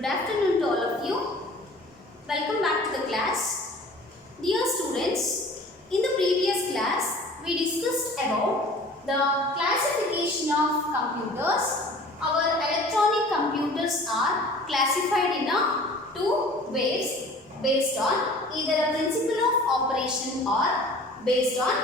Good afternoon to all of you. Welcome back to the class. Dear students, in the previous class, we discussed about the classification of computers. Our electronic computers are classified in two ways based on either a principle of operation or based on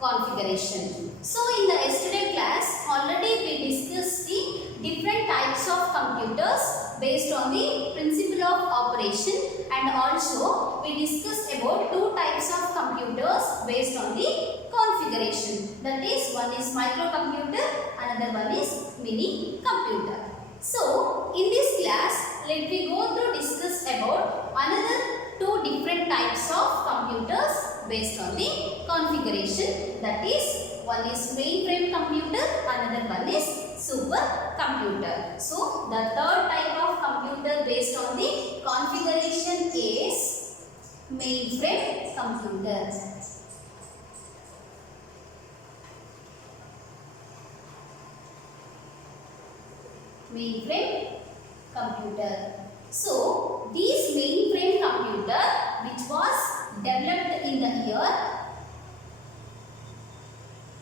configuration. So in the yesterday class, already we discussed the different types of computers based on the principle of operation, and also we discussed about two types of computers based on the configuration. That is, one is microcomputer, another one is mini computer. So in this class, let me go through discuss about another two different types of computers based on the configuration. That is, one is mainframe computer, another one is supercomputer. So the third type of computer based on the configuration is mainframe computer. Mainframe computer. So these mainframe computer which was developed in the year,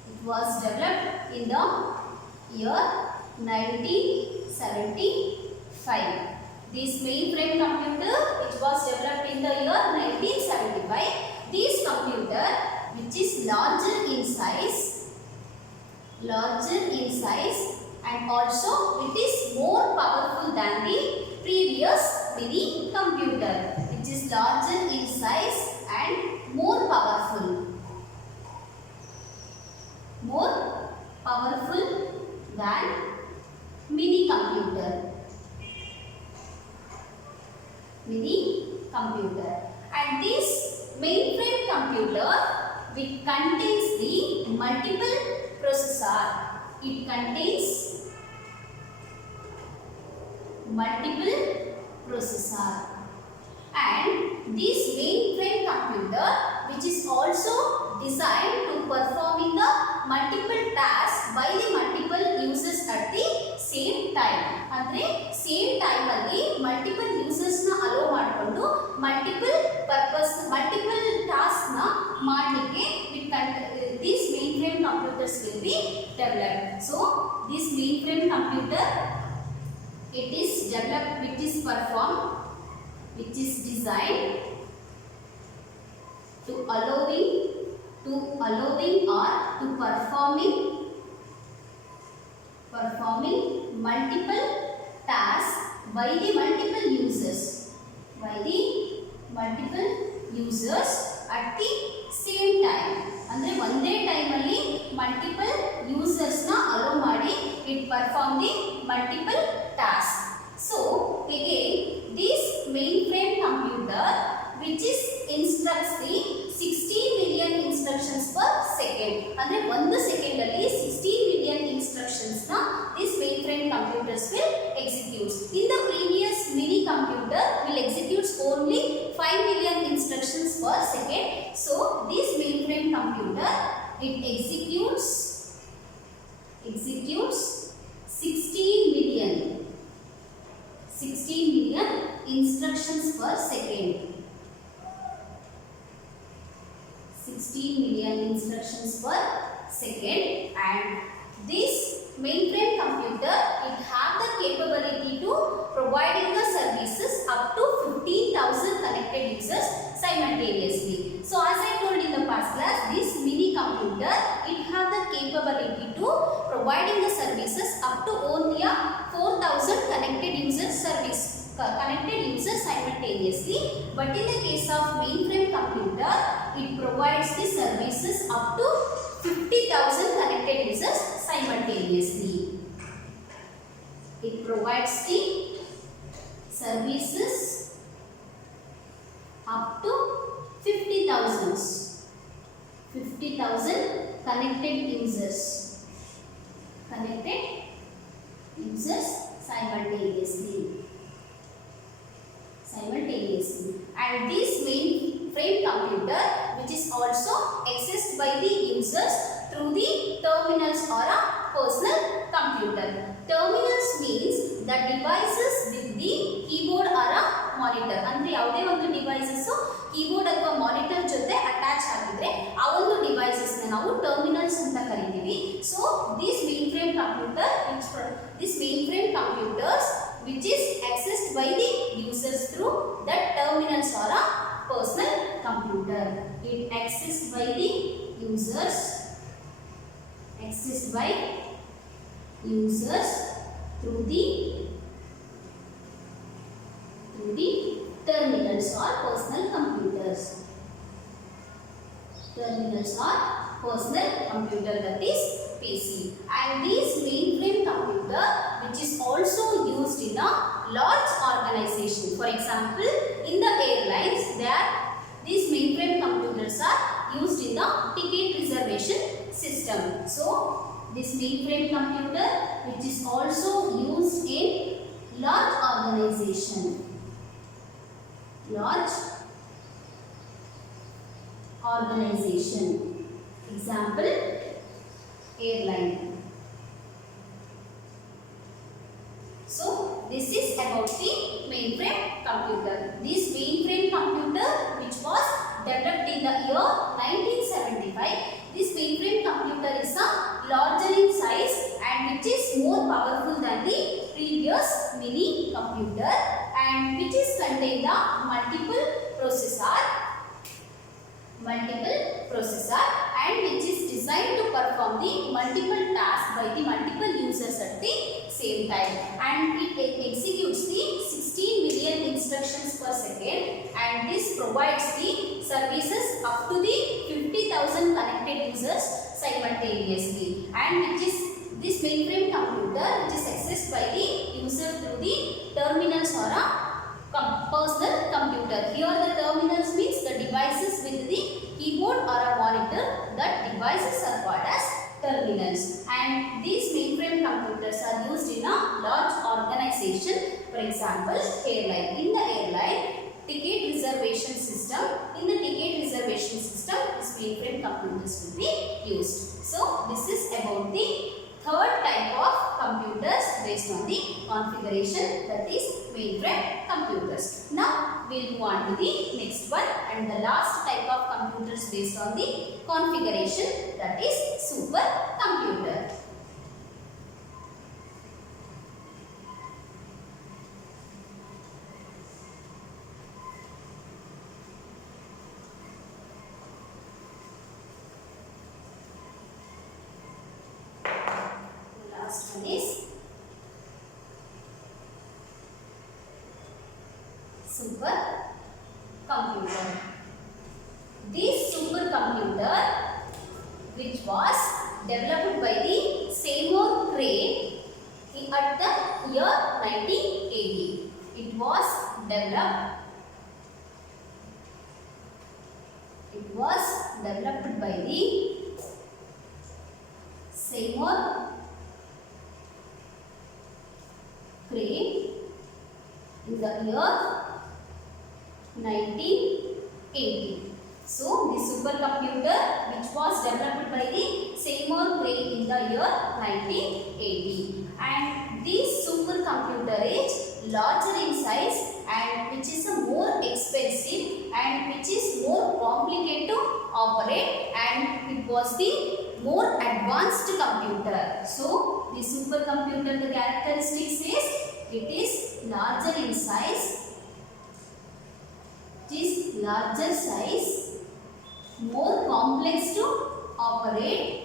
it was developed in the year 1975. This mainframe computer which was developed in the year 1975, this computer which is larger in size and also it is more powerful than the previous mini computer, which is larger in size and more powerful than mini computer. And this mainframe computer which contains the multiple processor. It contains multiple processor, and this mainframe computer which is also designed to performing the multiple tasks by the multiple users at the same time. Andre same time alli multiple users na allow ಮಾಡಿಕೊಂಡು multiple tasks na ಮಾಡಲಿಕ್ಕೆ these mainframe computers will be developed. So this mainframe computer, it is developed, which is performed, which is designed to allowing or to performing multiple tasks by the multiple users at the same time. ಅಂದ್ರೆ ಒಂದೇ time ಅಲ್ಲಿ multiple users ನ hello ಮಾಡಿ it perform the multiple tasks. So again, this mainframe computer which is instructs the 16 million instructions per second. ಅಂದ್ರೆ ಒಂದು second ಅಲ್ಲಿ 16 million instructions na this mainframe computers will execute. In the previous mini computer will execute only 5 million instructions per second. So this mainframe computer, it executes 16 million instructions per second. 16 million instructions per second, and this mainframe computer, it have the capability to providing the services up to 15,000 connected users simultaneously. So as I told in the past class, this mini computer, it have the capability to providing the services up to only 4,000 connected users simultaneously. But in the case of mainframe computer, it provides the services up to 50,000 connected users simultaneously. It provides the services up to 50,000 connected users simultaneously. And this mainframe computer which is also accessed by the users through the terminals or a personal computer. Terminals means the devices with the keyboard or a monitor. ಅಂದ್ರೆ ಯಾವುದೇ ಒಂದು devices keyboard ಅಥವಾ monitor ಜೊತೆ attach ಆಗಿದ್ರೆ ಆ ಒಂದು devices ನಾವು terminals ಅಂತ ಕರಿತೀವಿ. So this main frame computer which is accessed by the users through that terminals or a personal computer. It accessed by the users through the terminals or personal computers. Terminals or personal computer, that is PC. And this mainframe computer which is also used in a large organization. For example, in the airlines these mainframe computers are used in the ticket reservation system. So this mainframe computer which is also used in large organization. Example, airline. So this is about the mainframe computer. This mainframe computer which was developed in the year 1975. This mainframe computer is a larger in size and which is more powerful than the previous mini computer, and which is contain the multiple processor and which is designed to perform the multiple tasks by the multiple users at the same time, and it executes the 16 million instructions per second, and this provides the services up to the 50,000 connected users simultaneously, and which is this mainframe computer which is accessed by the user through the terminals or a personal computer. Here the terminals means the devices with the keyboard or a monitor. That devices are called as terminals, and these mainframe computers are used in a large organization. For example, airline. In the airline ticket reservation system, this mainframe computers will be used. So this is about the third type of computers based on the configuration, that is mainframe computers. Now we will move on to the next one and the last type of computers based on the configuration, that is supercomputer. Last one is supercomputer. This supercomputer which was developed by the Seymour Cray at the year 1980. It was developed by the Seymour Cray in the year 1980. So the supercomputer which was developed by the Seymour Cray in the year 1980, and this supercomputer is larger in size and which is a more expensive and which is more complicated to operate, and it was the more advanced computer. So the supercomputer, the characteristics is it is larger in size, more complex to operate.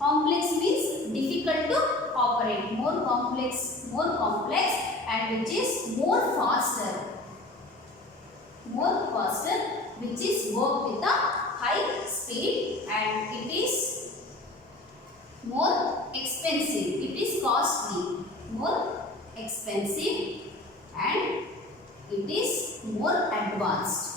Complex means difficult to operate. More complex, and which is more faster, which is work with a high speed, and it is more expensive. It is costly, more expensive, and it is more advanced.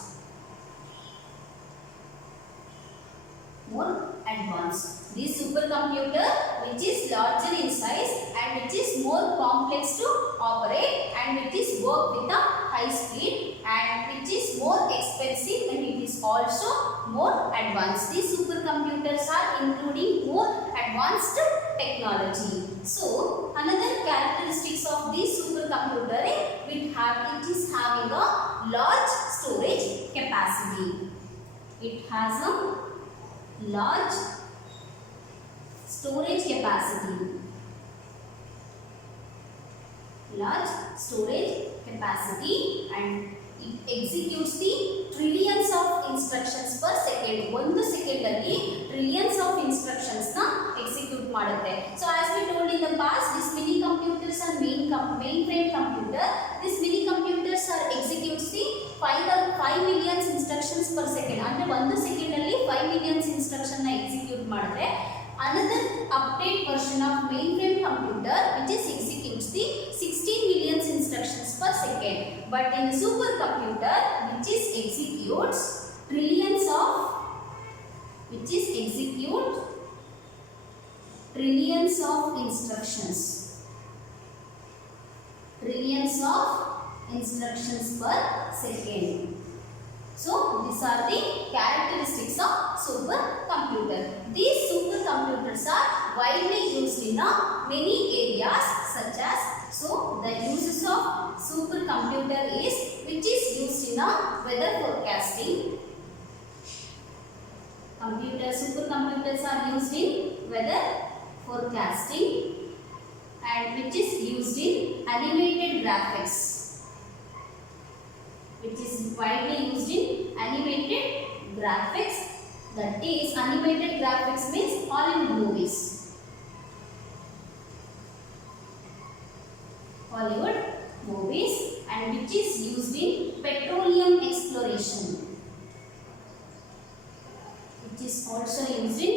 This supercomputer which is larger in size and which is more complex to operate and which is work with a high speed and which is more expensive, and it is also more advanced. These supercomputers are including more advanced technology. So another characteristics of this supercomputer it is having a large storage capacity. It has a large storage capacity. Large storage capacity, and it executes the trillions of instructions per second. 1 second alli trillions of instructions na execute ಮಾಡುತ್ತೆ. So as we told in the past, these mini computers are mainframe computer. These mini computers are executes the 5 million instructions per second. ಅಂದ್ರೆ 1 second alli 5 million instruction na execute ಮಾಡಿದ್ರೆ, another update version of mainframe computer which is executes the 16 million instructions per second. But in the supercomputer which is executes trillions of instructions. Trillions of instructions per second. So these are the characteristics of supercomputer. These supercomputers are widely used in many areas such as, so the uses of supercomputer is which is used in weather forecasting. Supercomputers are used in weather forecasting, and which is used in animated graphics. Which is widely used in animated graphics. That is, animated graphics means Hollywood movies. And which is used in petroleum exploration. Which is also used in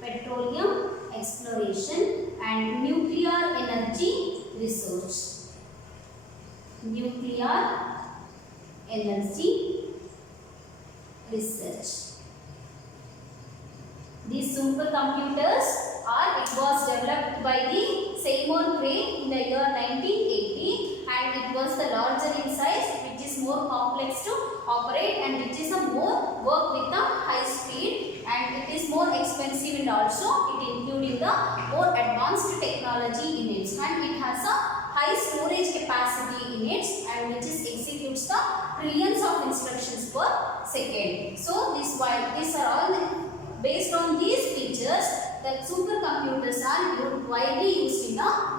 petroleum exploration and nuclear energy research. Energy research. These supercomputers it was developed by the Seymour Cray in the year 1980, and it was the larger in size, which is more complex to operate, and which is a more work with the high speed, and it is more expensive, and also it including the more advanced technology in it, and it has a high storage capacity in it, and which is executes the trillions of instructions per second. So these are all based on these features. The supercomputers are widely used in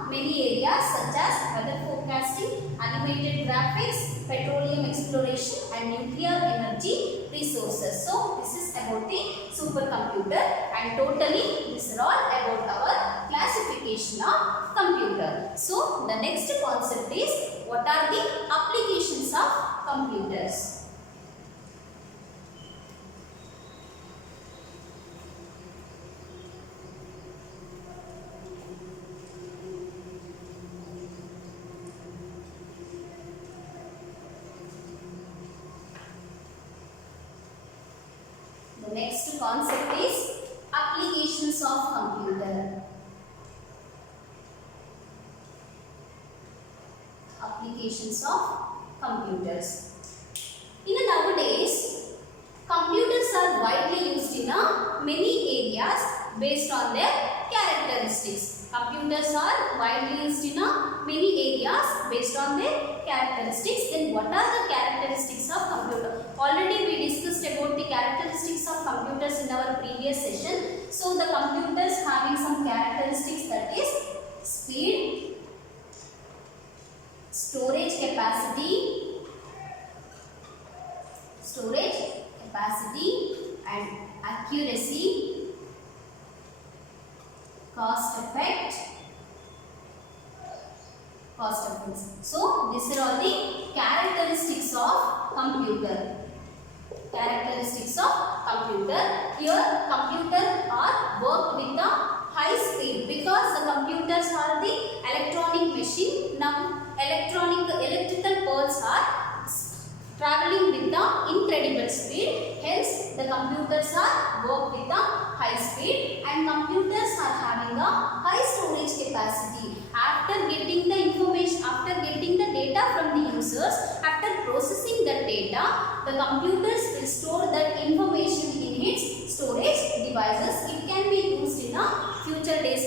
many areas such as weather forecasting, animated graphics, petroleum exploration, and nuclear energy resources. So this is about the supercomputer, and totally this is all about our classification of computer. So the next concept is, what are the applications of computers? The next concept is applications of computer. Applications of computers. Nowadays, computers are widely used in many areas based on their characteristics. Computers are widely used in many areas based on their characteristics. Then what are the characteristics of computer? Already we discussed about the characteristics of computers in our previous session. So the computers having some characteristics, that is speed, storage capacity, and accuracy, cost effect. So these are all the characteristics of computer. Here computer are worked with the high speed, because the computers are the electronic machine. Now electrical pulse are traveling with the incredible speed. Hence the computers are worked with the high speed, and computers are having a high storage capacity. After getting the information, after getting the data from the users, after processing the data, the computers will store that information in its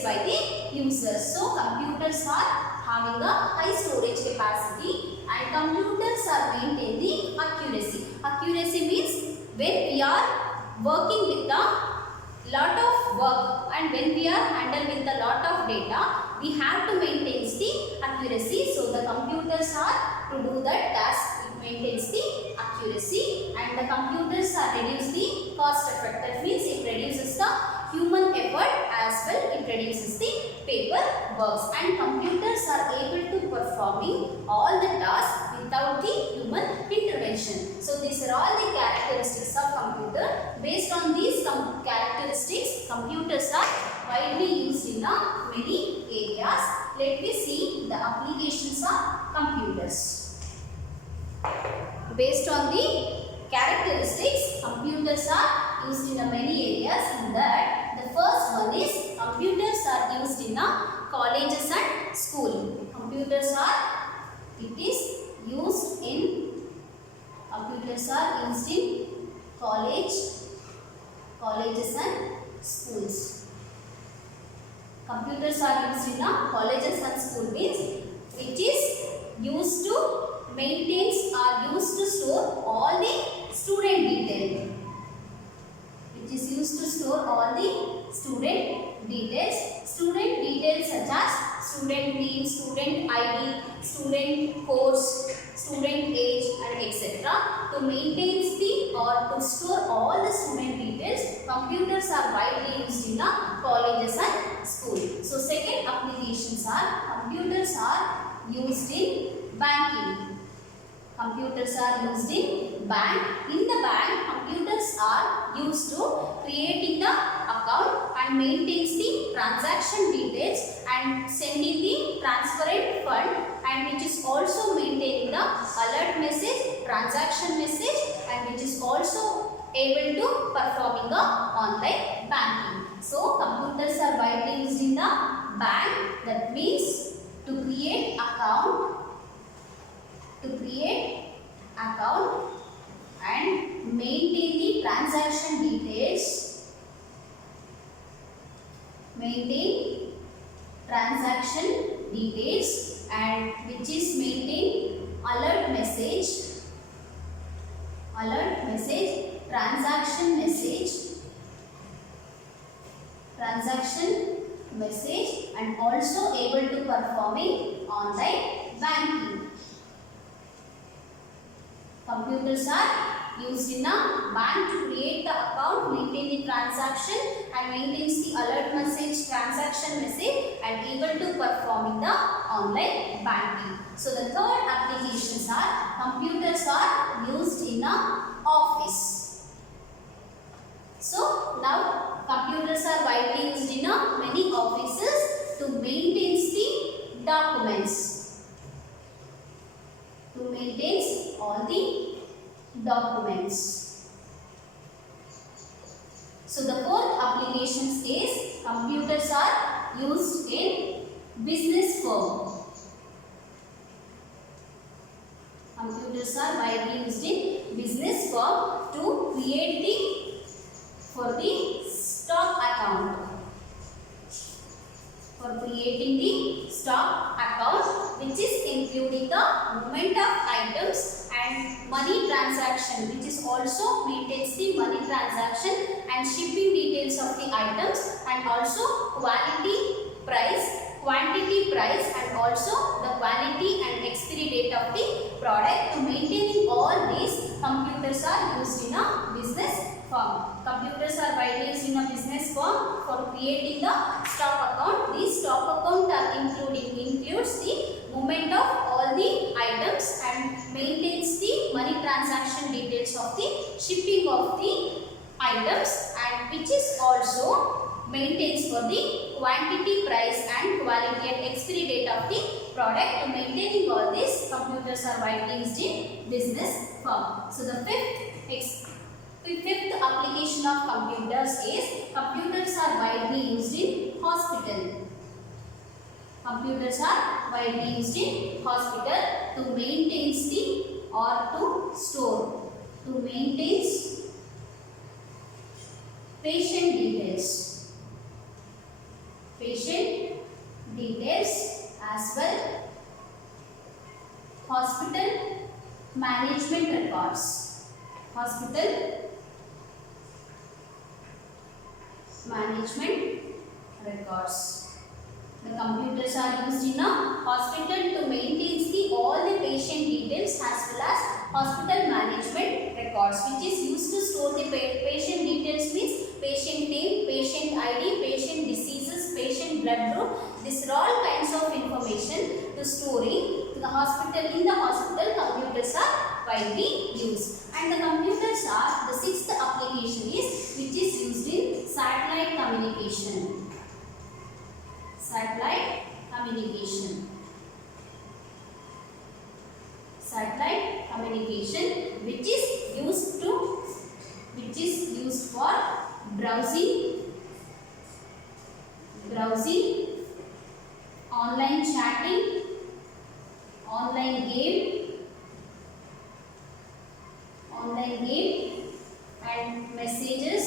faced by the users. So computers are having a high storage capacity and computers are maintain the accuracy. Accuracy means when we are working with a lot of work and when we are handled with a lot of data, we have to maintain the accuracy. So the computers are to do that task. It maintains the accuracy and the computers are reduce the cost effect. That means it reduces the human effort as well. It reduces the paper works and computers are able to performing all the tasks without the human intervention. So these are all the characteristics of computer. Based on these characteristics, computers are widely used in many areas. Let me see the applications of computers. Based on the characteristics, computers are used in many areas. In that, the first one is computers are used in colleges and school. Computers are used in colleges and schools. Computers are used in colleges and school means it is used to maintains or used to store all the student details. Which is used to store all the student details. Student details such as student name, student ID, student course, student age and etc. To maintain the or to store all the student details, computers are widely used in colleges and school. So second applications are computers are used in banking. Computers are used in bank. In the bank, computers are used to creating the account and maintains the transaction details and sending the transparent fund and which is also maintaining the alert message, transaction message and which is also able to performing the online banking. So computers are widely used in the bank. That means to create account and maintain the transaction details, and which is maintain alert message, transaction message and also able to performing online banking. Computers are used in a bank to create the account, maintain the transaction and maintains the alert message, transaction message and able to performing the online banking. So the third applications are computers are used in a office. So now computers are widely used in many offices to maintain the documents. To maintain all the documents. So the fourth applications is computers are used in business firm. Computers are widely used in business firm to create for the stock account. For creating the stock account which is including the movement of items and money transaction which is also maintains the money transaction and shipping details of the items and also quality price, quantity price and also the quality and expiry date of the product. To maintaining all these, computers are used in a business firm. Computers are widely used in a business firm for creating the stock account. These stock account are includes the movement of all the items and maintains the money transaction details of the shipping of the items and which is also maintains for the quantity, price and quality and expiry date of the product. To maintaining all this, computers are widely used in business firm. So the fifth application of computers is computers are widely used in hospital. Computers are widely used in hospital to maintain the or to store, to maintain patient details. patient details as well, hospital management records, hospital management records. The computers are used in a hospital to maintain all the patient details as well as hospital management records, which is used to store the patient details, means patient name, patient ID, patient diseases, patient blood group. These are all kinds of information to storing to the hospital. In the hospital, computers are widely used. And the computers are, the sixth application is, which is used in satellite communication. Satellite communication. Satellite communication, which is used for browsing, online chatting, online game, and messages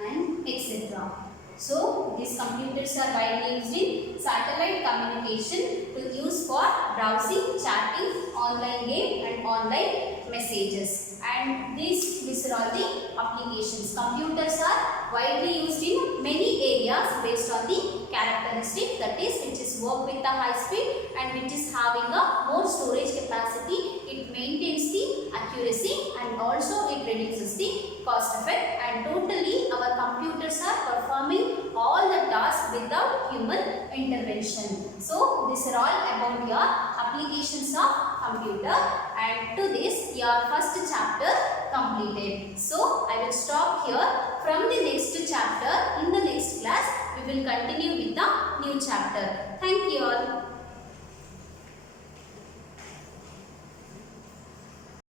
and etc. So these computers are widely used in satellite communication to use for browsing, chatting, online game and online messages. And these are all the applications. Computers are widely used in many areas based on the characteristic, that is, which is work with the high speed and which is having a more storage capacity. It maintains the accuracy and also it reduces the cost effect, and totally our computers are performing all the tasks without human intervention. So these are all about your applications of computer, and to this your first chapter completed. So I will stop here. From the next chapter, in the next class we will continue with the new chapter. Thank you all.